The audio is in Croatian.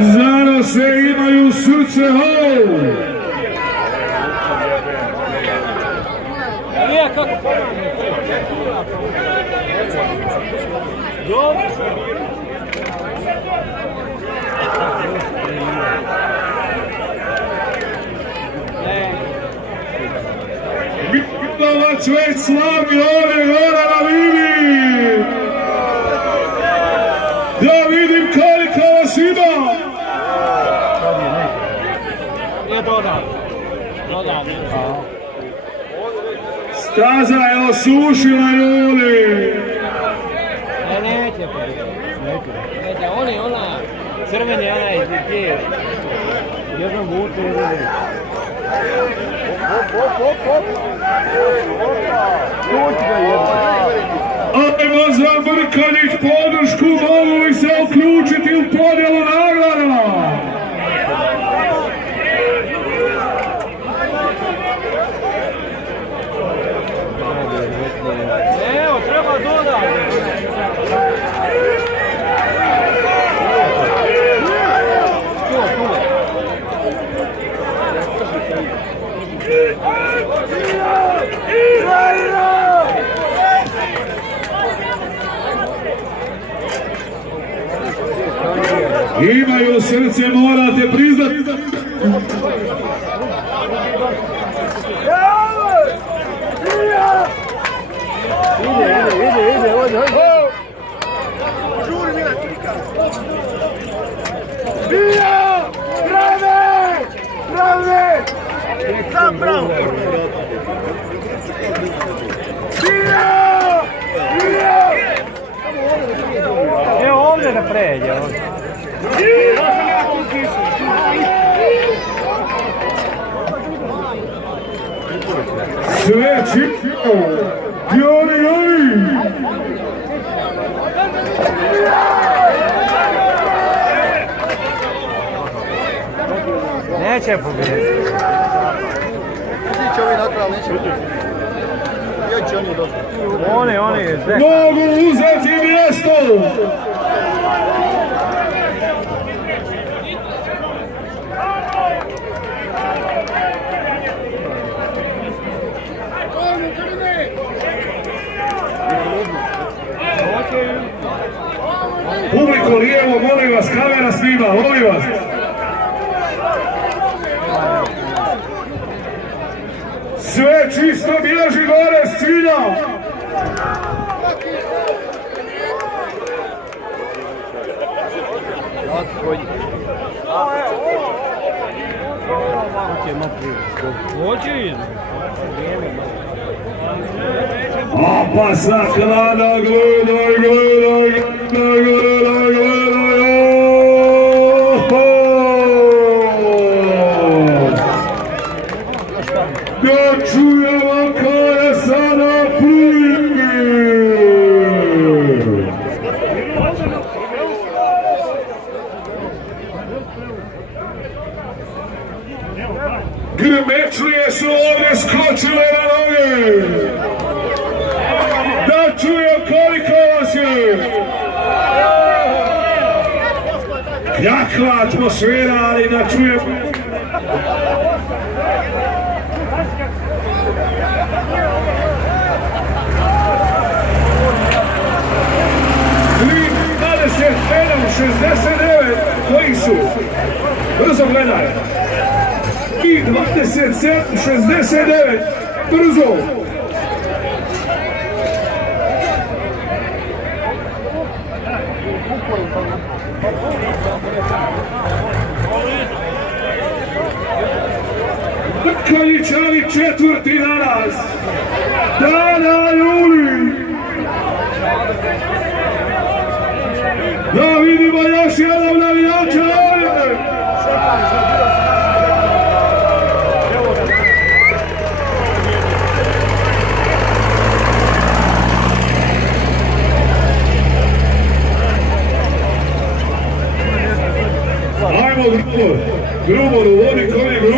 Zanose imaju srce hol. Milovac već slavi ovdje gore na liniji. Da vidim koliko vas ima. Staza je osušila ljudi. Neće, on je ona crveni, onaj gdje jednom vuče, jednom Ajmo za Brkanić podršku, mogu li se uključiti u podjelu nagrada? Evo, treba dodati. Imaju srce, morate priznati. Ide. Žuri mi na klika. Bija! Brave! Sam bravo! Bija! Evo ovdje da pređe. Sve čipio, Diori! Neće pobjediti. Neće ovi nakrali, neće pobjediti. Bio će oni dosta. Oni je zek. Mogu uzeti mjesto! Publiko lijevo, molim vas, kamera snima, molim vas. Sve čisto bježi gore s cilja. Opasna klada, gledaj. Da čujemo koje sada plike. Grmečlije su ovdje skočile na noge. Da čujem koliko vas je. Kakva atmosfera, ali da čujem. Tri 67 koji su. Brzo gledaj. I 27-69. Brzo. Brkanićani četvrti danas. Dana Juli. Da vidimo još jedan navijača ovdje. Ajmo Grubor, vodi koji Grubor.